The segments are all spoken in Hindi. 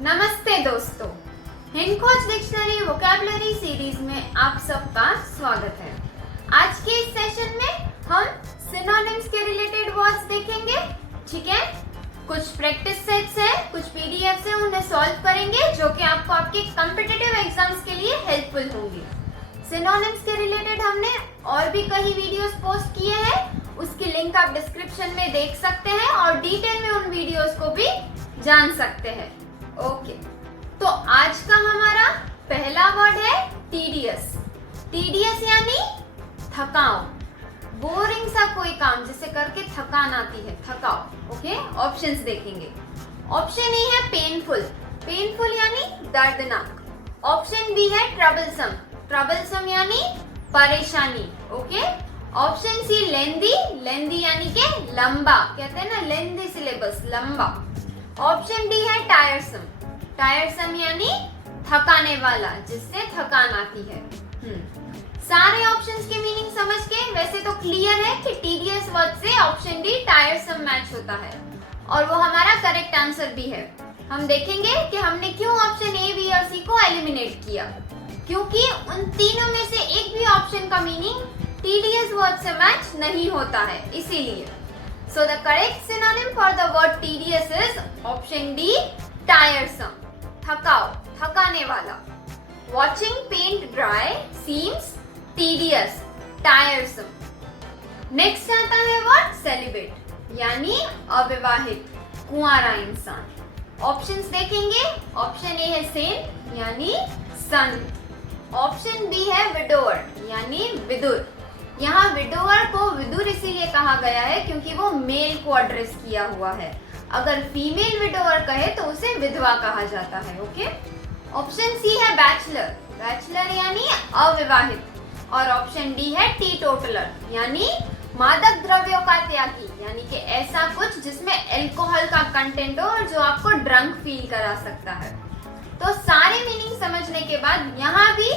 नमस्ते दोस्तों, हिंदखोज डिक्शनरी वोकैबुलरी सीरीज में आप सबका स्वागत है। आज के इस सेशन में हम सिनोनिम्स के रिलेटेड वर्ड्स देखेंगे। ठीक है, कुछ प्रैक्टिस सेट्स है, कुछ पीडीएफ है, उन्हें सॉल्व करेंगे जो कि आपको आपके कॉम्पिटिटिव एग्जाम्स के लिए हेल्पफुल होंगी। सिनोनिम्स के रिलेटेड हमने और भी कई वीडियोस पोस्ट किए हैं, उसकी लिंक आप डिस्क्रिप्शन में देख सकते हैं और डिटेल में उन वीडियोस को भी जान सकते हैं। ओके, तो आज का हमारा पहला वर्ड है टीडियस। टीडियस यानी थकाऊ, बोरिंग सा कोई काम जिसे करके थकान आती है, थकाऊ। ओके, ऑप्शंस देखेंगे। ऑप्शन ए है पेनफुल, पेनफुल यानी दर्दनाक। ऑप्शन बी है ट्रबलसम, ट्रबलसम यानी परेशानी। ओके, ऑप्शन सी लेंदी, लेंदी यानी के लंबा, कहते हैं ना लेंदी सिलेबस, लंबा। ऑप्शन डी है टायरसम, टायरसम यानी थकाने वाला, जिससे थकान आती है। सारे ऑप्शंस की मीनिंग समझ के वैसे तो क्लियर है कि टीडियस वर्ड से ऑप्शन डी टायरसम मैच होता है और वो हमारा करेक्ट आंसर भी है। हम देखेंगे कि हमने क्यों ऑप्शन ए, बी और सी को एलिमिनेट किया, क्योंकि उन तीनों में से एक भी ऑप्शन का मीनिंग टीडियस वर्ड से मैच नहीं होता है, इसीलिए। So the correct synonym for the word tedious is option D, tiresome, थकाऊ, थकाने वाला। Watching paint dry seems tedious, tiresome. Next आता है word celibate, यानी अविवाहित, कुंवारा इंसान। ऑप्शंस देखेंगे। ऑप्शन ए है सेंट यानी संत। ऑप्शन बी है विडोअर यानी विदुर। यहाँ विडोवर को विदुर इसीलिए कहा गया है क्योंकि वो मेल को एड्रेस किया हुआ है। अगर फीमेल विडोवर कहे तो उसे विधवा कहा जाता है। ओके, ऑप्शन सी है बैचलर, बैचलर यानी अविवाहित। और ऑप्शन डी है टीटोटलर यानी मादक द्रव्यों का त्यागी, यानी कि ऐसा कुछ जिसमें अल्कोहल का कंटेंट हो और जो आपको ड्रंक फील करा सकता है। तो सारे मीनिंग समझने के बाद यहाँ भी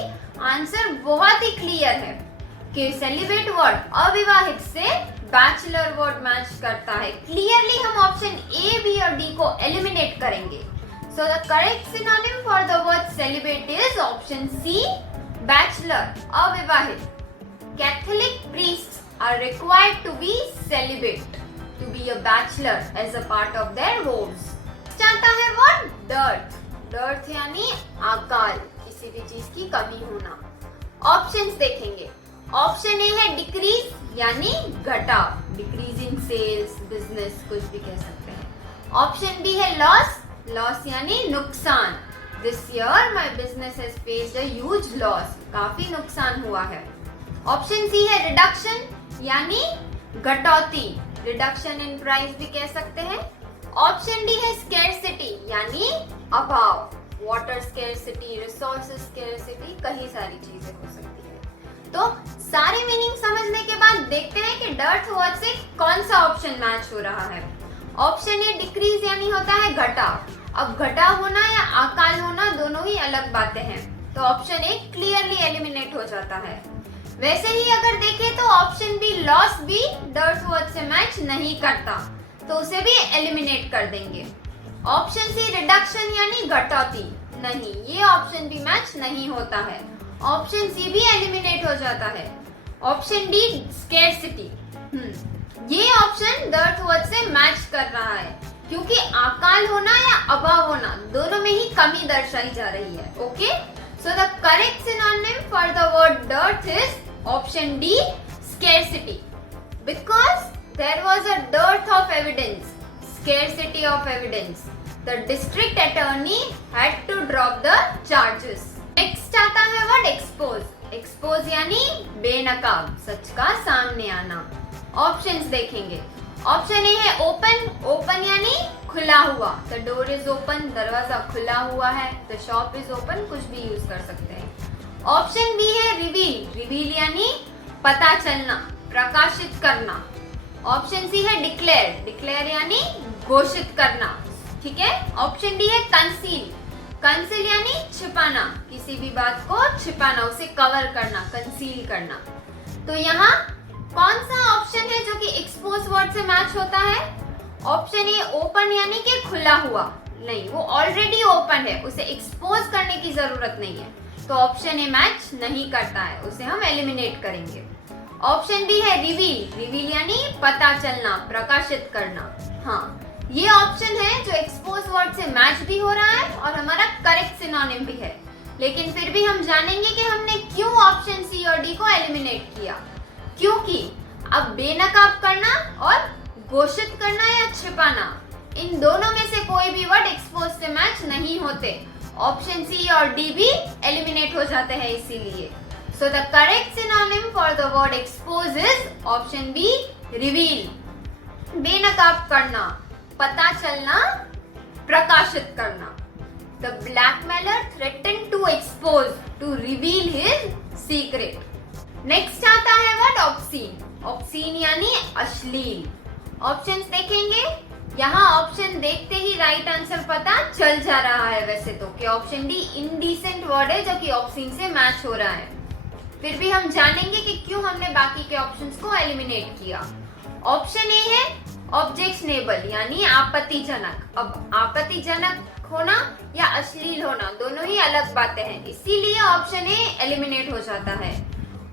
आंसर बहुत ही क्लियर है कि सेलिब्रेट वर्ड अविवाहित से बैचलर वर्ड मैच करता है। क्लियरली हम ऑप्शन ए, बी और डी को एलिमिनेट करेंगे। So the correct synonym for the word celibate is option C, bachelor, अविवाहित। Catholic priests are required to be celibate, to be a bachelor as a part of their vows. आता है वर्ड डर्थ, डर्थ यानी अकाल, किसी भी चीज की कमी होना। ऑप्शंस देखेंगे। ऑप्शन ए है डिक्रीज यानी घटाव, डिक्रीज इन सेल्स, बिजनेस, कुछ भी कह सकते हैं। ऑप्शन बी है लॉस, लॉस यानी नुकसान। This year my business has faced a huge loss, काफी नुकसान हुआ है। ऑप्शन सी है रिडक्शन यानी घटौती, रिडक्शन इन प्राइस भी कह सकते हैं। ऑप्शन डी है स्कैरसिटी यानी अभाव, वाटर स्कैरसिटी, रिसोर्सेज स्कैरसिटी, कई सारी चीजें हो सकती है। तो सारी मीनिंग समझने के बाद देखते हैं कि डर्थ वर्ड से कौन सा ऑप्शन मैच हो रहा है। ऑप्शन ए डिक्रीज यानी होता है घटाव। अब घटाव होना या अकाल होना दोनों ही अलग बातें हैं, तो ऑप्शन ए क्लियरली एलिमिनेट हो जाता है। वैसे ही अगर देखें तो ऑप्शन बी लॉस भी डर्थ वर्ड से मैच नहीं करता, तो उसे भी एलिमिनेट कर देंगे। ऑप्शन सी रिडक्शन यानी घटौती, नहीं, ये ऑप्शन भी मैच नहीं होता है। ऑप्शन सी भी एलिमिनेट हो जाता है। ऑप्शन डी स्कैरसिटी, ये ऑप्शन डर्थ वर्ड से मैच कर रहा है क्योंकि अकाल होना या अभाव होना दोनों में ही कमी दर्शाई जा रही है। Okay, so the correct synonym for the word dearth is option D scarcity, because there was a dearth of evidence, scarcity of evidence. The district attorney had to drop the charges. Next आता है वर्ड एक्सपोज, एक्सपोज यानी बेनकाब, सच का सामने आना। ऑप्शंस देखेंगे। ऑप्शन ए है ओपन, ओपन यानी खुला हुआ, द डोर इज ओपन, दरवाजा खुला हुआ है, द शॉप इज ओपन, कुछ भी यूज कर सकते हैं। ऑप्शन बी है रिवील, रिवील यानी पता चलना, प्रकाशित करना। ऑप्शन सी है डिक्लेयर, डिक्लेयर यानी घोषित करना। ठीक है। ऑप्शन डी है कंसील, कंसील यानी छिपाना, किसी भी बात को छिपाना, उसे कवर करना, कंसील करना। तो यहाँ कौन सा ऑप्शन है जो कि एक्सपोज वर्ड से मैच होता है? ऑप्शन ए ओपन यानी कि खुला हुआ, नहीं, वो ऑलरेडी ओपन है, उसे एक्सपोज करने की जरूरत नहीं है, तो ऑप्शन ए मैच नहीं करता है, उसे हम एलिमिनेट करेंगे। ऑप्शन बी है रिवील। रिवील यानी पता चलना, प्रकाशित करना। हाँ, ये ऑप्शन है जो एक्सपोज वर्ड से मैच भी हो रहा है और हमारा करेक्ट सिनोनिम भी है, लेकिन फिर भी हम जानेंगे कि हमने क्यों ऑप्शन सी और डी को एलिमिनेट किया। क्योंकि अब बेनकाब करना और घोषित करना या छिपाना, इन दोनों में से कोई भी वर्ड एक्सपोज से मैच नहीं होते, ऑप्शन सी और डी भी एलिमिनेट हो जाते हैं इसीलिए। सो the correct synonym for the word expose is option B reveal. बेनकाब करना, पता चलना, प्रकाशित करना। The blackmailer threatened to expose, to reveal his secret. Next आता है वर्ड obscene. Obscene यानी अश्लील। ऑप्शंस देखेंगे, यहाँ ऑप्शन देखते ही राइट आंसर पता चल जा रहा है वैसे तो, कि ऑप्शन डी इंडिसेंट वर्ड है जो कि ऑप्शन से मैच हो रहा है। फिर भी हम जानेंगे कि क्यों हमने बाकी के ऑप्शंस को एलिमिनेट किया। ऑप्शन ए है ऑब्जेक्शनेबल यानी आपत्तिजनक। अब आपत्तिजनक होना या अश्लील होना दोनों ही अलग बातें हैं, इसीलिए ऑप्शन ए एलिमिनेट हो जाता है।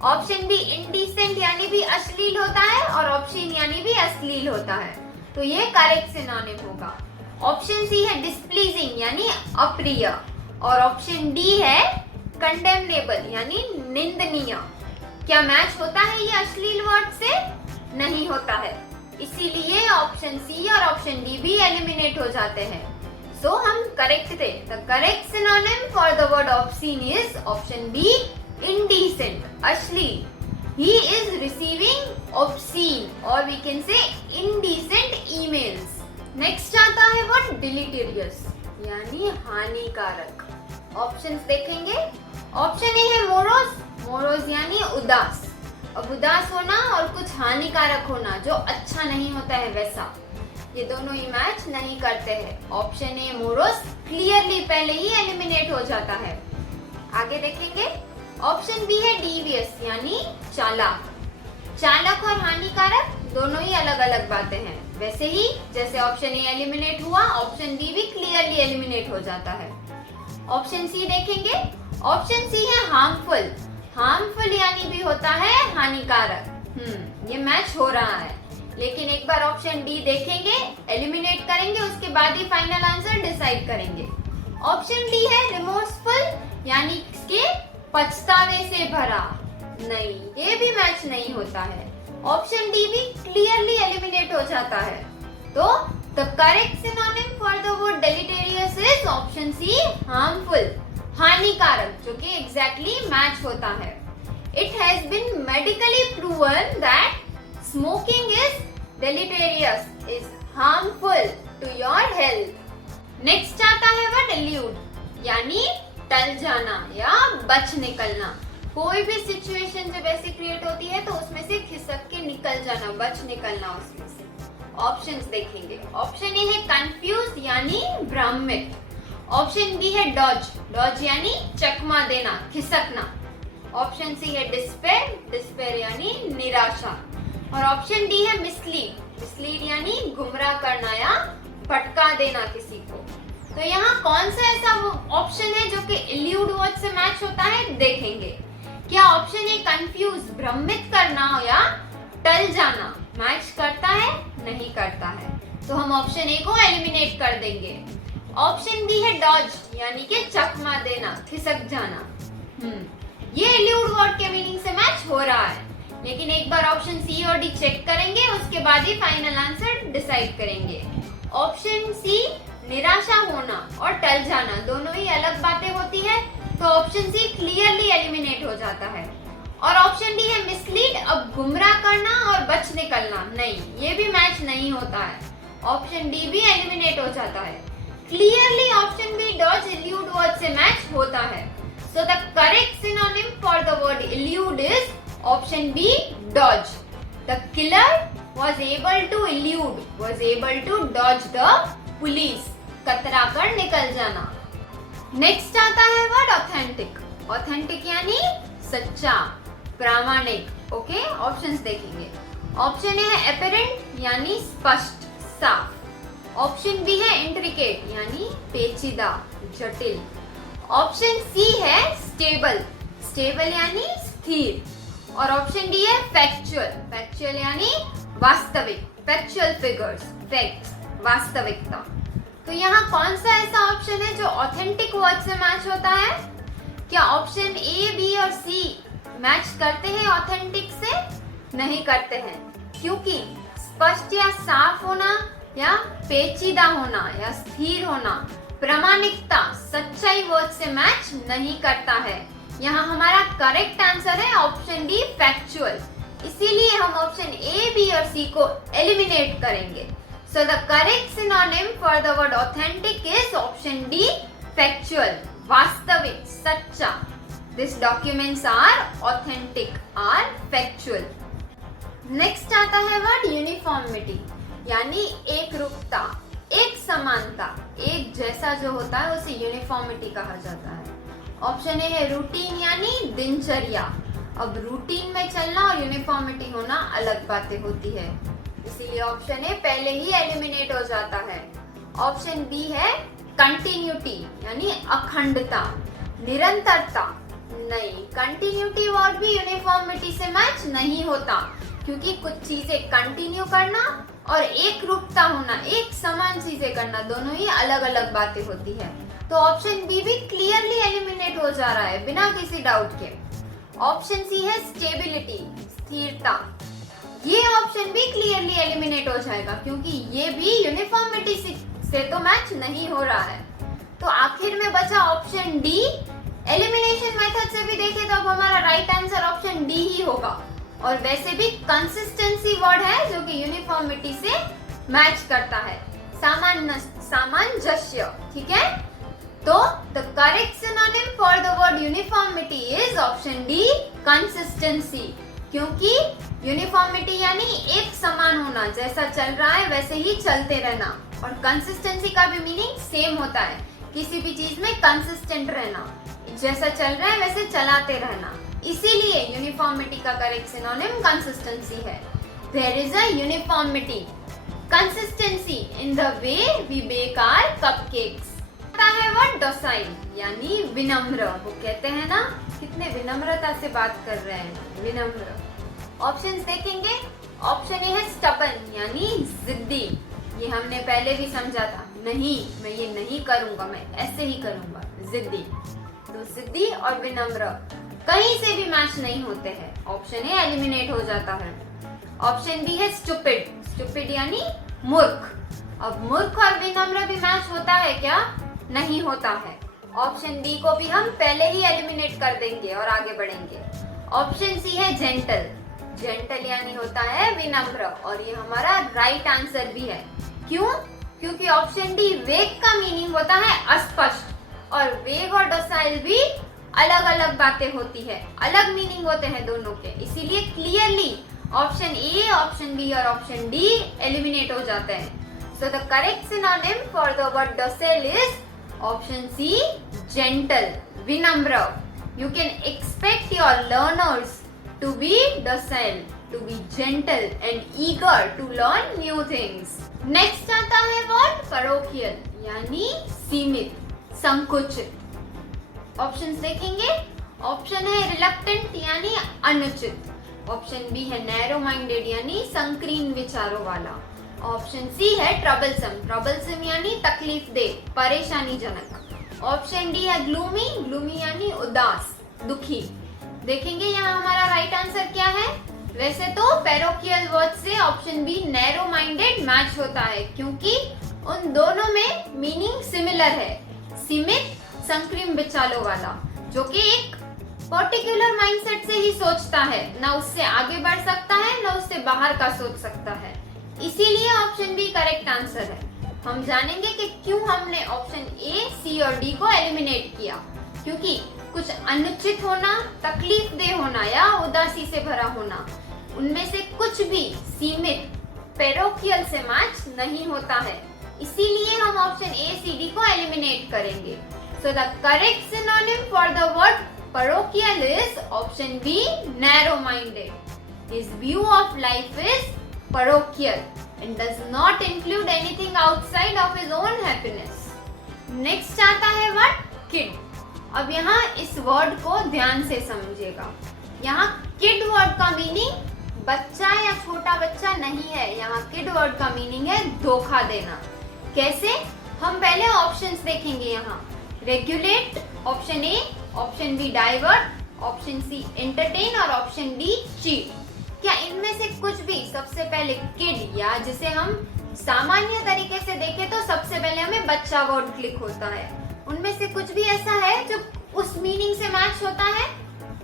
ऑप्शन बी इंडिसेंट यानी भी अश्लील होता है और ऑप्शन यानी भी अश्लील होता है, तो ये करेक्ट सिनोनिम होगा। ऑप्शन सी है डिस्प्लीजिंग यानी अप्रिय और ऑप्शन डी है कंडेमनेबल यानी निंदनीय। क्या मैच होता है ये अश्लील वर्ड से? नहीं होता है, इसीलिए ऑप्शन सी और ऑप्शन डी भी एलिमिनेट हो जाते हैं। सो हम करेक्ट थे। The correct synonym for the word obscene is option B indecent, अश्लील। He is receiving obscene or we can say indecent emails. Next आता है वर्ड deleterious यानी हानिकारक। ऑप्शंस देखेंगे, ऑप्शन ए है मोरोस। मोरोस यानी उदास। अब उदास होना और कुछ हानिकारक होना जो अच्छा नहीं होता है वैसा, ये दोनों ही मैच नहीं करते हैं। ऑप्शन ए मोरोस क्लियरली पहले ही एलिमिनेट हो जाता है। आगे देखेंगे, ऑप्शन बी है डीवियस यानी चालाक। चालाक और हानिकारक दोनों ही अलग अलग बातें हैं, वैसे ही जैसे ऑप्शन ए एलिमिनेट हुआ, ऑप्शन बी भी क्लियरली एलिमिनेट हो जाता है। ऑप्शन सी देखेंगे, ऑप्शन सी है हार्मफुल। हार्मफुल यानी भी होता है हानिकारक। ये मैच हो रहा है, लेकिन एक बार ऑप्शन डी देखेंगे, एलिमिनेट करेंगे, उसके बाद ही फाइनल आंसर डिसाइड करेंगे। ऑप्शन डी है रिमोर्सफुल यानी कि पछतावे से भरा। नहीं, ये भी मैच नहीं होता है, ऑप्शन डी भी क्लियरली एलिमिनेट हो जाता है। So the correct synonym for the word deleterious is option C harmful, हानिकारक, जो कि एग्जैक्टली मैच होता है। It has been medically proven that smoking is deleterious, is harmful to your health. Next आता है वर्ड एल्यूड यानी टल जाना या बच निकलना। कोई भी सिचुएशन जब ऐसी क्रिएट होती है तो उसमें से खिसक के निकल जाना, बच निकलना उसमें से। ऑप्शंस देखेंगे, ऑप्शन ए है कंफ्यूज यानी भ्रमित। ऑप्शन बी है डॉज। डॉज यानी चकमा देना, खिसकना। ऑप्शन सी है डिस्पेयर। डिस्पेयर यानी निराशा। और ऑप्शन डी है मिसलीड। मिसलीड यानी गुमराह करना या भटका देना किसी को। तो यहाँ कौन सा ऐसा ऑप्शन है जो कि इल्यूड वर्ड से मैच होता है, देखेंगे। क्या ऑप्शन ए कंफ्यूज भ्रमित करना या टल जाना मैच करता है? नहीं करता है, तो हम ऑप्शन ए को एलिमिनेट कर देंगे। ऑप्शन बी है डॉज यानी कि चकमा देना, खिसक जाना। ये इल्यूड वर्ड के मीनिंग से मैच हो रहा है, लेकिन एक बार ऑप्शन सी और डी चेक करेंगे, उसके बाद ही फाइनल आंसर डिसाइड करेंगे। ऑप्शन सी निराशा होना और टल जाना दोनों ही अलग बातें होती है, तो ऑप्शन सी क्लियरली एलिमिनेट हो जाता है। और ऑप्शन डी है मिसलीड, अब गुमराह करना और बच निकलना, नहीं, ये भी मैच नहीं होता है, ऑप्शन डी भी एलिमिनेट हो जाता है। Clearly option B dodge elude word से मैच होता है। So the correct synonym for the word elude is option B dodge. The killer was able to elude, was able to dodge the police, कतरा कर निकल जाना। नेक्स्ट आता है वर्ड ऑथेंटिक। ऑथेंटिक यानी सच्चा, प्रामाणिक। ओके, ऑप्शंस देखेंगे। ऑप्शन ए है एपेरेंट यानी स्पष्ट, साफ। ऑप्शन बी है इंट्रिकेट यानी पेचीदा, जटिल। ऑप्शन सी है स्टेबल, स्टेबल यानी स्थिर। और ऑप्शन डी है फैक्चुअल, फैक्चुअल यानी वास्तविक, फैक्चुअल फिगर्स, फैक्ट्स, वास्तविकता। तो यहाँ कौन सा ऐसा ऑप्शन है जो ऑथेंटिक वर्ड से मैच होता है? क्या ऑप्शन ए, बी और सी मैच करते हैं ऑथेंटिक से? नहीं करते हैं, क्योंकि स्पष्ट या साफ होना या पेचीदा होना या स्थिर होना, प्रामाणिकता, सच्चाई वर्ड से मैच नहीं करता है। यहाँ हमारा करेक्ट आंसर है ऑप्शन डी, फैक्चुअल। इसीलिए हम ऑप्शन ए, बी और सी को एलिमिनेट करेंगे। So the correct synonym for the word authentic is option D, factual, वास्तविक, सच्चा। These documents are authentic, are factual. Next आता है word uniformity, यानी एक रूपता, एक समानता, एक जैसा जो होता है उसे यूनिफॉर्मिटी कहा जाता है। ऑप्शन ए है रूटीन यानी दिनचर्या। अब रूटीन में चलना और यूनिफॉर्मिटी होना अलग बातें होती है, इसीलिए ऑप्शन ए पहले ही एलिमिनेट हो जाता है। ऑप्शन बी है कंटिन्यूटी यानी अखंडता, निरंतरता। नहीं, कंटिन्यूटी वर्ड भी यूनिफॉर्मिटी से मैच नहीं होता, क्योंकि कुछ चीजें कंटिन्यू करना और एक रूपता होना, एक समान चीजें करना, दोनों ही अलग अलग बातें होती है। तो ऑप्शन बी भी क्लियरली एलिमिनेट हो जा रहा है बिना किसी डाउट के। ऑप्शन सी है स्टेबिलिटी, स्थिरता। ये ऑप्शन भी क्लियरली एलिमिनेट हो जाएगा, क्योंकि ये भी यूनिफॉर्मिटी से तो मैच नहीं हो रहा है। तो आखिर में बचा ऑप्शन डी। एलिमिनेशन मेथड से भी देखें तो अब हमारा राइट आंसर ऑप्शन डी ही होगा। और वैसे भी कंसिस्टेंसी वर्ड है जो कि यूनिफॉर्मिटी से मैच करता है, सामंजस्य। ठीक है, so the correct synonym for the word uniformity is option D, consistency. क्योंकि यूनिफॉर्मिटी यानी एक समान होना, जैसा चल रहा है वैसे ही चलते रहना। और कंसिस्टेंसी का भी मीनिंग सेम होता है, किसी भी चीज में कंसिस्टेंट रहना, जैसा चल रहा है वैसे चलाते रहना। इसीलिए यूनिफॉर्मिटी का करेक्ट सिनोनिम कंसिस्टेंसी है। There is a uniformity, consistency in the way we bake our cupcakes. आता है वर्ड डोसाइल यानी विनम्र। वो कहते हैं ना, कितने विनम्रता से बात कर रहे हैं, विनम्र। ऑप्शंस देखेंगे, ऑप्शन ए है स्टबन यानी जिद्दी। ये हमने पहले भी समझा था, नहीं मैं ये नहीं करूंगा, मैं ऐसे ही करूंगा, जिद्दी। तो जिद्दी और विनम्र कहीं से भी मैच नहीं होते हैं, ऑप्शन ए एलिमिनेट हो जाता है। ऑप्शन बी है स्टूपिड, स्टूपिड यानी मूर्ख। अब मूर्ख और विनम्र भी मैच होता है क्या? नहीं होता है। ऑप्शन बी को भी हम पहले ही एलिमिनेट कर देंगे और आगे बढ़ेंगे। ऑप्शन सी है जेंटल, जेंटल यानी होता है विनम्र, और ये हमारा राइट आंसर भी है। क्यों? क्योंकि ऑप्शन डी वेग का मीनिंग होता है अस्पष्ट, और वेग और डोसाइल भी अलग अलग बातें होती है, अलग मीनिंग होते हैं दोनों के। इसीलिए clearly option A, option B और ऑप्शन डी एलिमिनेट हो जाते हैं। So the correct synonym for the word docile is option C, gentle, विनम्र। You can expect your learners to be docile, to be gentle and eager to learn new things. Next आता है word parochial यानी सीमित, संकुचित। ऑप्शंस देखेंगे, ऑप्शन है रिलक्टेंट यानी अनुचित। ऑप्शन बी है नैरो माइंडेड यानी संकीर्ण विचारों वाला। ऑप्शन सी है ट्रबलसम, ट्रबलसम यानी तकलीफ दे, परेशानी जनक। ऑप्शन डी है ग्लूमी, ग्लूमी यानी उदास, दुखी। देखेंगे यहाँ हमारा राइट आंसर क्या है। वैसे तो पैरोकियल वर्ड से option B narrow minded match होता है, क्योंकि उन दोनों में मीनिंग सिमिलर है। सीमित, संकीर्ण विचारों वाला, जो कि एक पर्टिकुलर माइंडसेट से ही सोचता है, ना उससे आगे बढ़ सकता है ना उससे बाहर का सोच सकता है। इसीलिए ऑप्शन बी करेक्ट आंसर है। हम जानेंगे कि क्यों हमने ऑप्शन ए, सी और डी को एलिमिनेट किया। क्योंकि कुछ अनुचित होना, तकलीफ दे होना या उदासी से भरा होना, उनमें से कुछ भी सीमित, पैरोकियल से मैच नहीं होता है। इसीलिए हम ऑप्शन ए, सी, डी को एलिमिनेट करेंगे। So the correct synonym for the word parochial is option B, narrow minded. His view of life is parochial. and does not include anything outside of his own happiness. Next आता है वर्ड kid. अब यहाँ इस वर्ड को ध्यान से समझिएगा. यहाँ kid वर्ड का मीनिंग बच्चा या छोटा बच्चा नहीं है. यहाँ kid वर्ड का मीनिंग है धोखा देना. कैसे? हम पहले ऑप्शंस देखेंगे. यहाँ regulate option A, option B divert, option C entertain और ऑप्शन डी चीट. क्या इनमें से कुछ भी सबसे पहले किड या जिसे हम सामान्य तरीके से देखें तो सबसे पहले हमें बच्चा वर्ड क्लिक होता है, उनमें से कुछ भी ऐसा है जो उस मीनिंग से मैच होता है?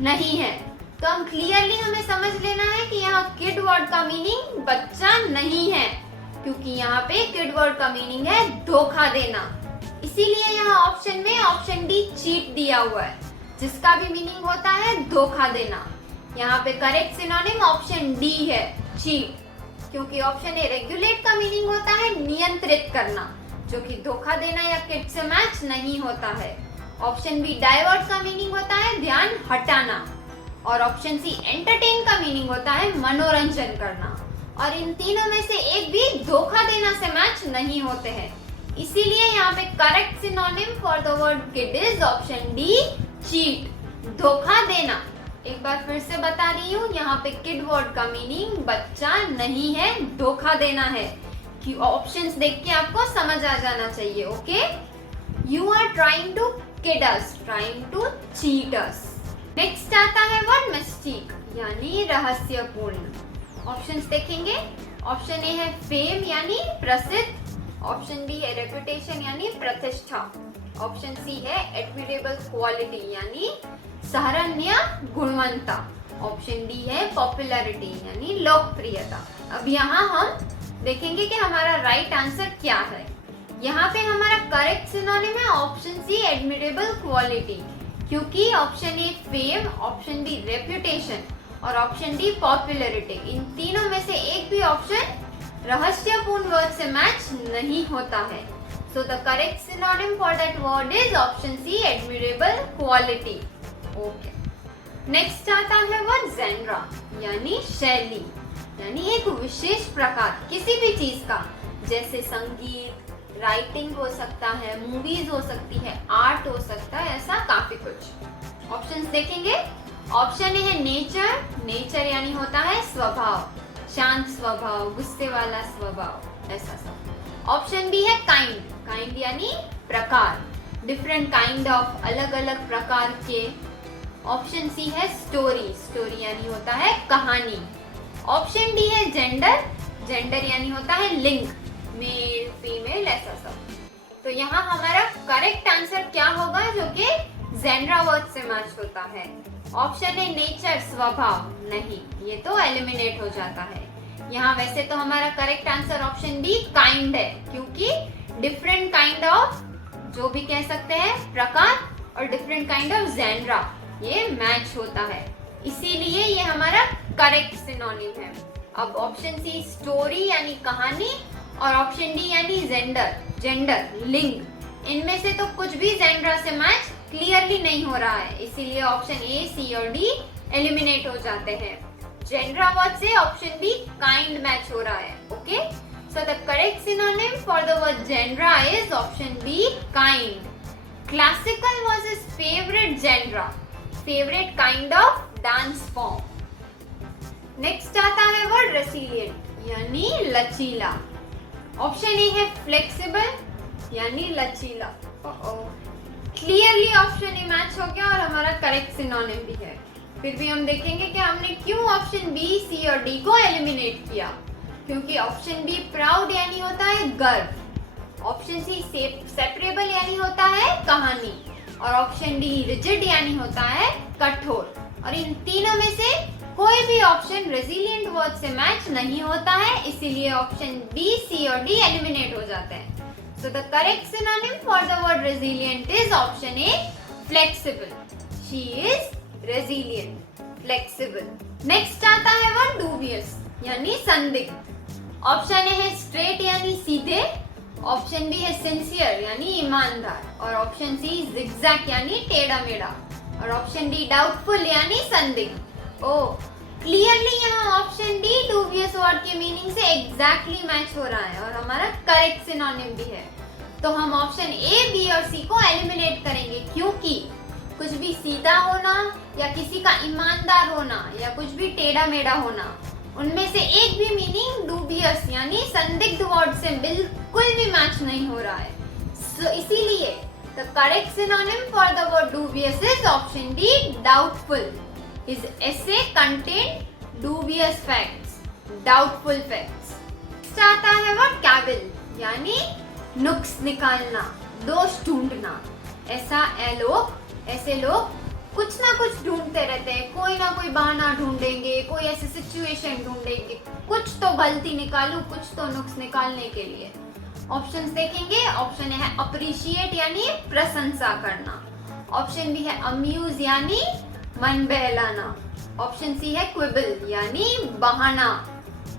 नहीं है. तो हम क्लियरली हमें समझ लेना है कि यहाँ किड वर्ड का मीनिंग बच्चा नहीं है, क्योंकि यहाँ पे किड वर्ड का मीनिंग है धोखा देना. इसीलिए यहाँ ऑप्शन में ऑप्शन डी चीट दिया हुआ है, जिसका भी मीनिंग होता है धोखा देना. यहाँ पे करेक्ट सिनोनिम ऑप्शन डी है, चीट. क्योंकि ऑप्शन ए रेगुलेट का मीनिंग होता है नियंत्रित करना, जो कि धोखा देना या किड से मैच नहीं होता है. ऑप्शन बी डाइवर्ट का मीनिंग होता है ध्यान हटाना, और ऑप्शन सी एंटरटेन का मीनिंग होता है मनोरंजन करना. और इन तीनों में से एक भी धोखा देना से मैच नहीं होते हैं. इसीलिए यहाँ पे correct synonym for the word kid is option D cheat, धोखा देना. एक बार फिर से बता रही हूँ, यहाँ पे किड वर्ड का मीनिंग बच्चा नहीं है, धोखा देना है. कि ऑप्शंस देख के आपको समझ आ जाना चाहिए. Okay, you are trying to kid us, trying to cheat us. Next आता है वर्ड मिस्टीक, यानी रहस्यपूर्ण. ऑप्शंस देखेंगे. ऑप्शन ए है फेम यानी प्रसिद्ध, ऑप्शन बी है रेपुटेशन यानी प्रतिष्ठा, ऑप्शन सी है एडमिरेबल क्वालिटी यानी सराहनीय गुणवत्ता, ऑप्शन डी है पॉपुलैरिटी यानी लोकप्रियता. अब यहाँ हम देखेंगे कि हमारा राइट आंसर क्या है. यहाँ पे हमारा करेक्ट सिनोनिम है ऑप्शन सी एडमिरेबल क्वालिटी, क्योंकि option A fame, option B reputation और ऑप्शन डी पॉपुलैरिटी, इन तीनों में से एक भी ऑप्शन रहस्यपूर्ण वर्ड से मैच नहीं होता है. So the correct synonym for that word is option C, admirable quality. Okay. Next आता है वर्ड जेनरा, यानी शैली, यानी एक विशेष प्रकार किसी भी चीज का, जैसे संगीत, राइटिंग हो सकता है, मूवीज हो सकती है, आर्ट हो सकता है, ऐसा काफी कुछ. ऑप्शंस देखेंगे. ऑप्शन ए है नेचर, नेचर यानी होता है स्वभाव, शांत स्वभाव, गुस्से वाला स्वभाव, ऐसा सब. ऑप्शन बी है काइंड, काइंड यानी प्रकार, डिफरेंट काइंड ऑफ, अलग अलग प्रकार के. ऑप्शन सी है स्टोरी, स्टोरी यानी होता है कहानी. ऑप्शन डी है जेंडर, जेंडर यानी होता है लिंग, मेल फीमेल ऐसा सब. तो यहाँ हमारा करेक्ट आंसर क्या होगा, जो कि जेंडरा वर्ड से मैच होता है. ऑप्शन है नेचर स्वभाव, नहीं, ये तो एलिमिनेट हो जाता है. यहाँ वैसे तो हमारा correct answer option B kind है, क्योंकि डिफरेंट काइंड ऑफ, जो भी कह सकते हैं प्रकार, और डिफरेंट काइंड ऑफ जेनरा, ये मैच होता है. इसीलिए ये हमारा करेक्ट सिनोनिम है. अब ऑप्शन सी स्टोरी यानी कहानी और ऑप्शन डी यानी जेंडर, जेंडर लिंग, इनमें से तो कुछ भी जेनरा से मैच क्लियरली नहीं हो रहा है. इसीलिए ऑप्शन ए, सी और डी एलिमिनेट हो जाते हैं. जेंडरा वर्ड से ऑप्शन बी काइंड मैच हो रहा है. Okay, so the correct synonym for the word genre is option B kind. Classical was his favourite genre, favourite kind of dance form. Next आता है वर्ड रेसिलिएंट, यानी लचीला. ऑप्शन ए है फ्लेक्सिबल यानी लचीला. क्लियरली ऑप्शन ए मैच हो गया और हमारा करेक्ट सिनोनिम भी है. फिर भी हम देखेंगे कि हमने क्यों ऑप्शन बी, सी और डी को एलिमिनेट किया. क्योंकि ऑप्शन बी प्राउड यानी होता है गर्व, ऑप्शन सी सेपरेबल यानी होता है कहानी, और ऑप्शन डी रिजिड यानी होता है कठोर. और इन तीनों में से कोई भी ऑप्शन रेजिलिएंट वर्ड से मैच नहीं होता है, इसीलिए ऑप्शन बी, सी और डी एलिमिनेट हो जाते हैं. So the correct synonym for the word resilient is option A flexible. She is resilient, flexible. Next आता है वर्ड डूबियस, यानी संदिग्ध. ऑप्शन ए है स्ट्रेट यानी सीधे, ऑप्शन बी है सिंसियर यानी ईमानदार, और ऑप्शन सी जिगजैग यानी टेढ़ा मेढ़ा, और ऑप्शन डी डाउटफुल यानी संदिग्ध. ओ, क्लियरली यहाँ ऑप्शन डी डूबियस वर्ड के मीनिंग से एग्जैक्टली मैच हो रहा है और हमारा करेक्ट सिनोनिम भी है। तो हम ऑप्शन ए, बी और सी को एलिमिनेट करेंगे, क्योंकि कुछ भी सीधा होना या किसी का ईमानदार होना या कुछ भी टेढ़ा मेढ़ा होना, उनमें से एक भी मीनिंग डूबियस यानी संदिग्ध वर्ड से बिल्कुल भी मैच नहीं हो रहा है। सो इसीलिए the correct synonym for the word dubious is option D, doubtful. His essay contained dubious facts, doubtful facts. Next आता है वर्ड कैविल यानी नुक्स निकालना, दोष ढूंढना। ऐसे लोग कुछ ना कुछ ढूंढते रहते हैं, कोई ना कोई बहाना ढूंढेंगे, कोई ऐसी सिचुएशन ढूंढेंगे, कुछ तो गलती निकालूं, कुछ तो नुक्स निकालने के लिए। ऑप्शंस देखेंगे। ऑप्शन ए है अप्रिशिएट यानी प्रशंसा करना। ऑप्शन बी है अम्यूज यानी मन बहलाना। ऑप्शन सी है क्विबल यानी बहाना।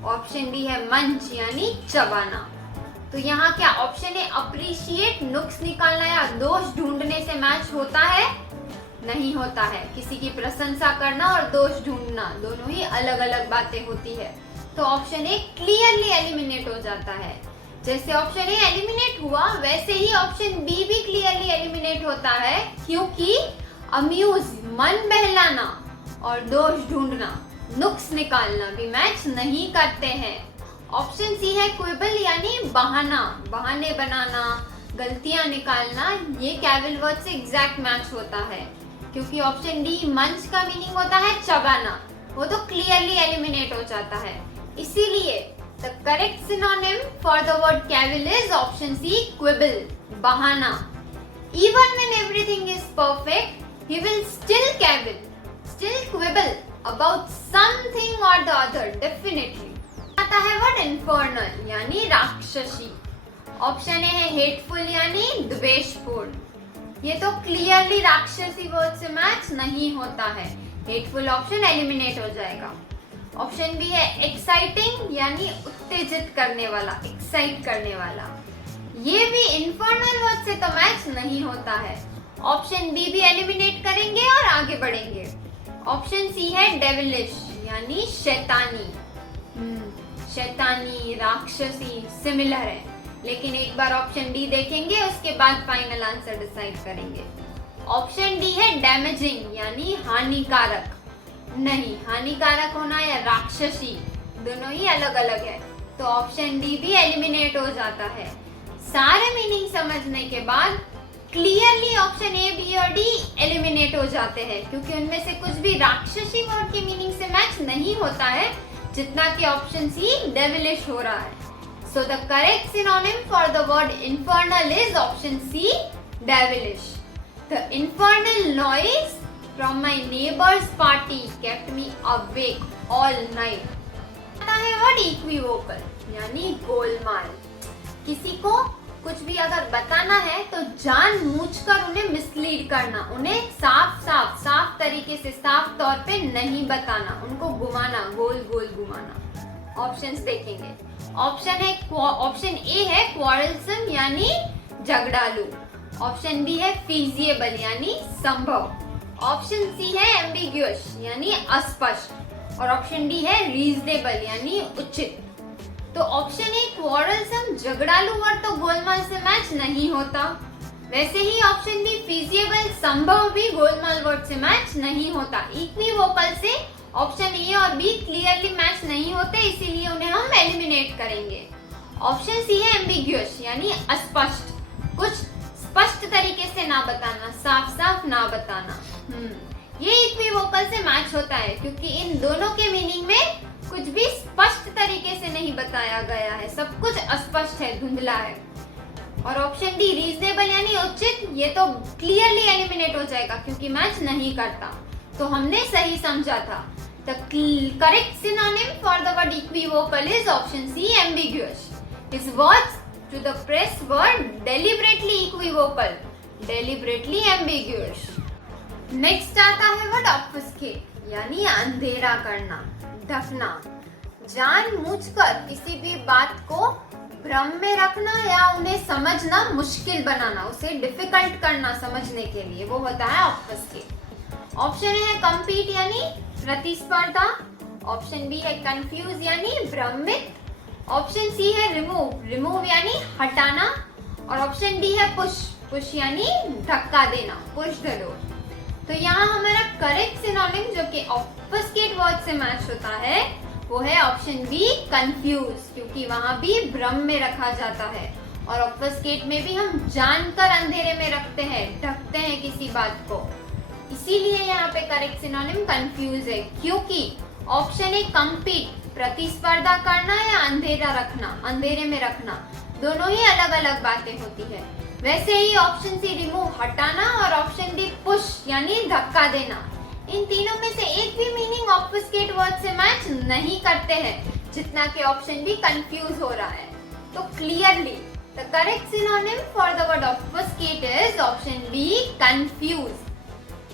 ऑप्शन डी है मंच यानी चबाना। तो यहाँ क्या ऑप्शन है अप्रिशिएट नुक्स निकालना या दोष ढूंढने से मैच होता है? नहीं होता है। किसी की प्रशंसा करना और दोष ढूंढना दोनों ही अलग अलग बातें होती है। तो ऑप्शन ए क्लियरली एलिमिनेट हो जाता है। जैसे ऑप्शन ए एलिमिनेट हुआ वैसे ही ऑप्शन बी भी क्लियरली एलिमिनेट होता है, क्योंकि अम्यूज मन बहलाना और दोष ढूंढना, नुक्स निकालना भी मैच नहीं करते हैं। ऑप्शन सी है क्विबल यानी बहाना, बहाने बनाना, गलतियां निकालना, ये कैविल वर्ड से एग्जैक्ट मैच होता है। क्योंकि ऑप्शन डी मंच का मीनिंग होता है चबाना, वो तो क्लियरली एलिमिनेट हो जाता है। इसीलिए the correct synonym for the word cavil is option C, quibble, बहाना। Even when everything is perfect, he will still cavil, still quibble about something or the other, definitely. आता है वर्ड इन्फर्नल यानी राक्षसी। ऑप्शन ए है हेटफुल यानी द्वेषपूर्ण। ये तो क्लियरली राक्षसी वर्ड से मैच नहीं होता है। हेटफुल ऑप्शन एलिमिनेट हो जाएगा। ऑप्शन बी है एक्साइटिंग यानी उत्तेजित करने वाला, एक्साइट करने वाला। ये भी इन्फर्नल वर्ड से तो मैच नहीं होता है। ऑप्शन बी भी एलिमिनेट करेंगे और आगे बढ़ेंगे। ऑप्शन सी है डेविलिश यानी शैतानी। शैतानी, राक्षसी सिमिलर है, लेकिन एक बार ऑप्शन डी देखेंगे उसके बाद फाइनल आंसर डिसाइड करेंगे। ऑप्शन डी है डैमेजिंग यानी हानिकारक। नहीं, हानिकारक होना या राक्षसी दोनों ही अलग अलग है, तो ऑप्शन डी भी एलिमिनेट हो जाता है। सारे मीनिंग समझने के बाद क्लियरली ऑप्शन ए, बी और डी एलिमिनेट हो जाते हैं, क्योंकि उनमें से कुछ भी राक्षसी वर्ड के मीनिंग से मैच नहीं होता है, जितना कि ऑप्शन सी डेविलिश हो रहा है। So the correct synonym for the word infernal is option C, devilish. The infernal noise from my neighbours party kept me awake all night. आता है वर्ड इक्विवोकल यानी गोलमाल। किसी को कुछ भी अगर बताना है तो जानबूझकर उन्हें मिसलीड करना, उन्हें साफ तरीके से, साफ तौर पे नहीं बताना, उनको घुमाना, गोल गोल घुमाना। ऑप्शंस देखेंगे। ऑप्शन ए है क्वारलसम यानी झगड़ालू। ऑप्शन बी है फीजिएबल यानी संभव। ऑप्शन सी है एम्बिग्युअस यानी अस्पष्ट और ऑप्शन डी है रीजनेबल यानी उचित। तो ऑप्शन ए क्वारलसम झगड़ालू वर्ड तो गोलमाल से मैच नहीं होता। वैसे ही ऑप्शन बी फीजिएबल संभव भी गोलमाल वर्ड से मैच नहीं होता। इक्विवोकल से ऑप्शन ए और बी क्लियरली मैच नहीं होते, इसीलिए उन्हें हम एलिमिनेट करेंगे। ऑप्शन सी है एम्बिग्युअस यानी अस्पष्ट, कुछ स्पष्ट तरीके से ना बताना, साफ ना बताना। ये इक्विवोकल से मैच होता है, क्योंकि इन दोनों के मीनिंग में कुछ भी स्पष्ट तरीके से नहीं बताया गया है, सब कुछ अस्पष्ट है, धुंधला है। और ऑप्शन डी रीजनेबल यानी उचित, ये तो क्लियरली एलिमिनेट हो जाएगा क्योंकि मैच नहीं करता। तो हमने सही समझा था। The correct synonym for the word equivocal is option C, ambiguous. His words to the press were deliberately equivocal, deliberately ambiguous. Next आता है वर्ड ऑब्फुस्केट यानी अंधेरा करना, ढकना। जानबूझकर किसी भी बात को भ्रम में रखना या उन्हें समझना मुश्किल बनाना, उसे डिफिकल्ट करना समझने के लिए, वो होता है ऑब्फुस्केट। ऑप्शन है कम्पीट यानी प्रतिस्पर्धा। ऑप्शन बी है कंफ्यूज यानी भ्रमित, ऑप्शन सी है रिमूव यानी हटाना, और ऑप्शन डी है पुश यानी धक्का देना, पुश द डोर। तो यहाँ हमारा करेक्ट सिनोनिम जो कि ऑब्फस्केट वर्ड से मैच होता है वो है ऑप्शन बी कंफ्यूज, क्योंकि वहां भी भ्रम में रखा जाता है और ऑब्फस्केट में भी हम जानकर अंधेरे में रखते हैं, ढकते हैं किसी बात को। इसीलिए यहाँ पे करेक्ट सिनोनिम कंफ्यूज है, क्योंकि ऑप्शन ए कम्पीट प्रतिस्पर्धा करना या अंधेरा रखना, अंधेरे में रखना, दोनों ही अलग अलग बातें होती है। वैसे ही ऑप्शन सी रिमूव हटाना और ऑप्शन डी पुश यानी धक्का देना, इन तीनों में से एक भी मीनिंग ऑब्फस्केट वर्ड से मैच नहीं करते हैं, जितना कि ऑप्शन बी कंफ्यूज हो रहा है। तो clearly the correct synonym for the word obfuscate is option B confuse.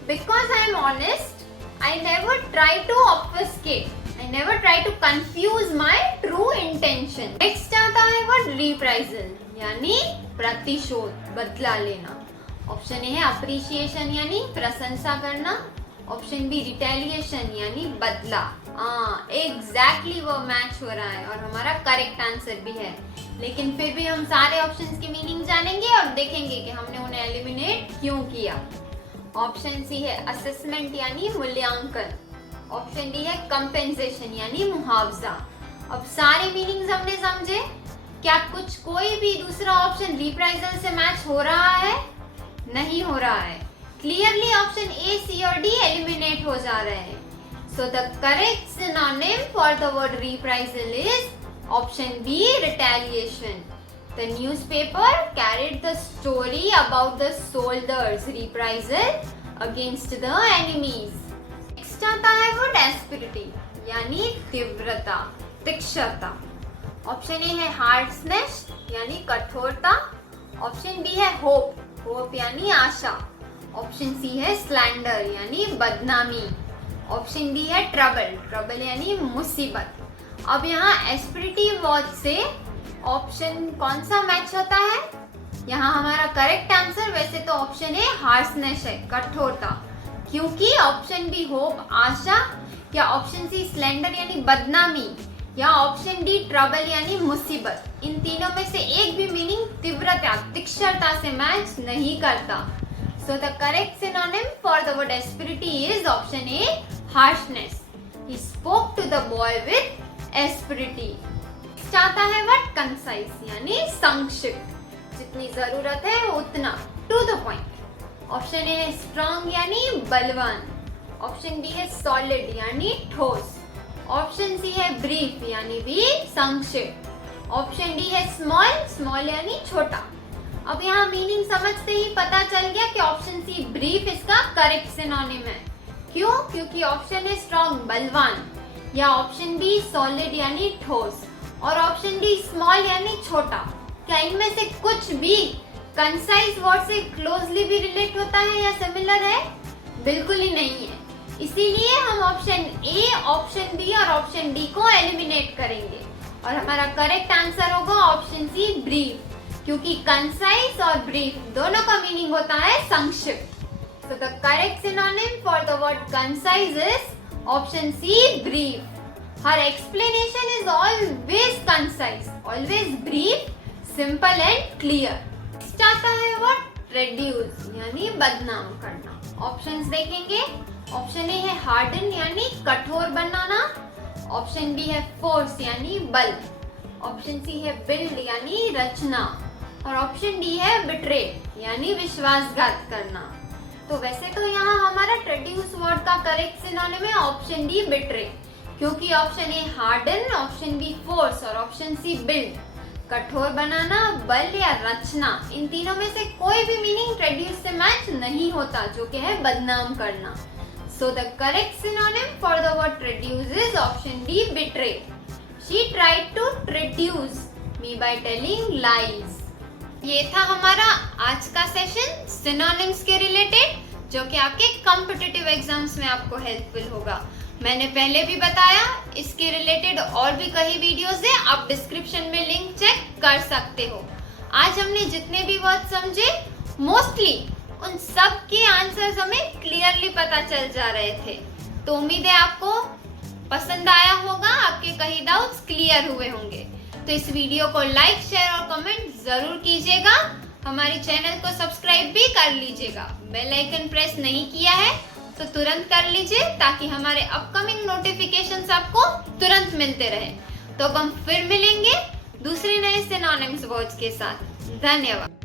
Because I am honest, I never try to obfuscate. I never try to confuse my true intention. Next आता है वर्ड reprisal यानी प्रतिशोध, बदला लेना। ऑप्शन ए है अप्रिसिएशन यानी प्रशंसा करना, ऑप्शन बी रिटेलिएशन यानी बदला। एग्जैक्टली वो मैच हो रहा है और हमारा करेक्ट आंसर भी है। लेकिन फिर भी हम सारे ऑप्शंस की मीनिंग जानेंगे और देखेंगे कि हमने उन्हें एलिमिनेट क्यों किया। ऑप्शन सी है असेसमेंट यानी मूल्यांकन, ऑप्शन डी है कंपेंसेशन यानी मुआवजा। अब सारे मीनिंग्स हमने समझे, क्या कोई भी दूसरा ऑप्शन रिप्राइजल से मैच हो रहा है? नहीं हो रहा है। क्लियरली ऑप्शन ए, सी और डी एलिमिनेट हो जा रहे हैं। So the correct synonym for the word reprisal is option B retaliation. The newspaper carried the story about the soldiers' reprisal against the enemies. Next आता है वर्ड asperity यानी तीव्रता, तीक्ष्णता। ऑप्शन ए है हार्डनेस यानी कठोरता, ऑप्शन बी है होप यानी आशा, ऑप्शन सी है स्लैंडर यानी बदनामी, ऑप्शन डी है ट्रबल यानी मुसीबत। अब यहाँ एस्पिरिटी वर्ड से ऑप्शन कौन सा मैच होता है? यहाँ हमारा करेक्ट आंसर वैसे तो ऑप्शन ए हार्शनेस है, कठोरता, क्योंकि ऑप्शन बी होप आशा, या ऑप्शन सी स्लेंडर यानी बदनामी, या ऑप्शन डी ट्रबल यानी मुसीबत, इन तीनों में से एक भी मीनिंग तीव्रता, तीक्ष्णता से मैच नहीं करता। So the correct synonym for the word asperity is option A harshness. He spoke to the boy with asperity. चाहता है वर्ड कंसाइज यानी संक्षिप्त, जितनी जरूरत है उतना, to the point. Option A है स्ट्रॉन्ग यानी बलवान, ऑप्शन बी है सॉलिड यानी ठोस, ऑप्शन सी है ब्रीफ यानी भी संक्षिप्त, ऑप्शन डी है स्मॉल यानी छोटा। अब यहाँ मीनिंग समझते ही पता चल गया कि ऑप्शन सी ब्रीफ इसका करेक्ट सिनोनिम है। क्यों? क्योंकि ऑप्शन ए स्ट्रॉन्ग बलवान, या ऑप्शन बी सॉलिड यानी ठोस, और ऑप्शन डी स्मॉल यानी छोटा। क्या इनमें से कुछ भी कंसाइज वर्ड से क्लोजली भी रिलेट होता है या सिमिलर है? बिल्कुल ही नहीं है। इसीलिए हम ऑप्शन ए, ऑप्शन बी और ऑप्शन डी को एलिमिनेट करेंगे और हमारा करेक्ट आंसर होगा ऑप्शन सी ब्रीफ, क्योंकि कंसाइज और ब्रीफ दोनों का मीनिंग होता है संक्षिप्त। So the correct synonym for the word concise is option C brief. Her explanation is always concise, always brief, simple and clear. Next आता है वर्ड reduce यानी बदनाम करना। ऑप्शंस देखेंगे, ऑप्शन ए है harden यानी कठोर बनाना, ऑप्शन बी है force यानी बल, ऑप्शन सी है build यानी रचना, और ऑप्शन डी है betray यानी विश्वासघात करना। तो वैसे तो यहाँ हमारा reduce वर्ड का करेक्ट सिनोनिम है ऑप्शन डी betray, क्योंकि option A harden, option B force और ऑप्शन सी बिल्ड, कठोर बनाना, बल या रचना, इन तीनों में से कोई भी मीनिंग रिड्यूस से मैच नहीं होता, जो कि है बदनाम करना। So the correct synonym for the word reduce is option D betray. She tried to reduce me by telling lies. ये था हमारा आज का सेशन सिनोनिम्स के रिलेटेड, जो कि आपके कॉम्पिटिटिव एग्जाम्स में आपको हेल्पफुल होगा। मैंने पहले भी बताया, इसके रिलेटेड और भी कई वीडियोस हैं, आप डिस्क्रिप्शन में लिंक चेक कर सकते हो। आज हमने जितने भी वर्ड समझे, मोस्टली उन सब के आंसर्स हमें क्लियरली पता चल जा रहे थे। तो उम्मीद है आपको पसंद आया होगा, आपके कई डाउट्स क्लियर हुए होंगे। तो इस वीडियो को लाइक, शेयर और कमेंट जरूर कीजिएगा। हमारे चैनल को सब्सक्राइब भी कर लीजिएगा। बेल आइकन प्रेस नहीं किया है तो तुरंत कर लीजिए ताकि हमारे अपकमिंग नोटिफिकेशंस आपको तुरंत मिलते रहे। तो अब हम फिर मिलेंगे दूसरे नए सिनोनिम्स वर्ड्स के साथ। धन्यवाद।